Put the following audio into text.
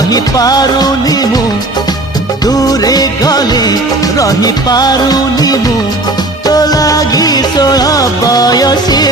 रही पारुनी मु दूरे गले रही पारुनी मु तो लागी 16 बयसे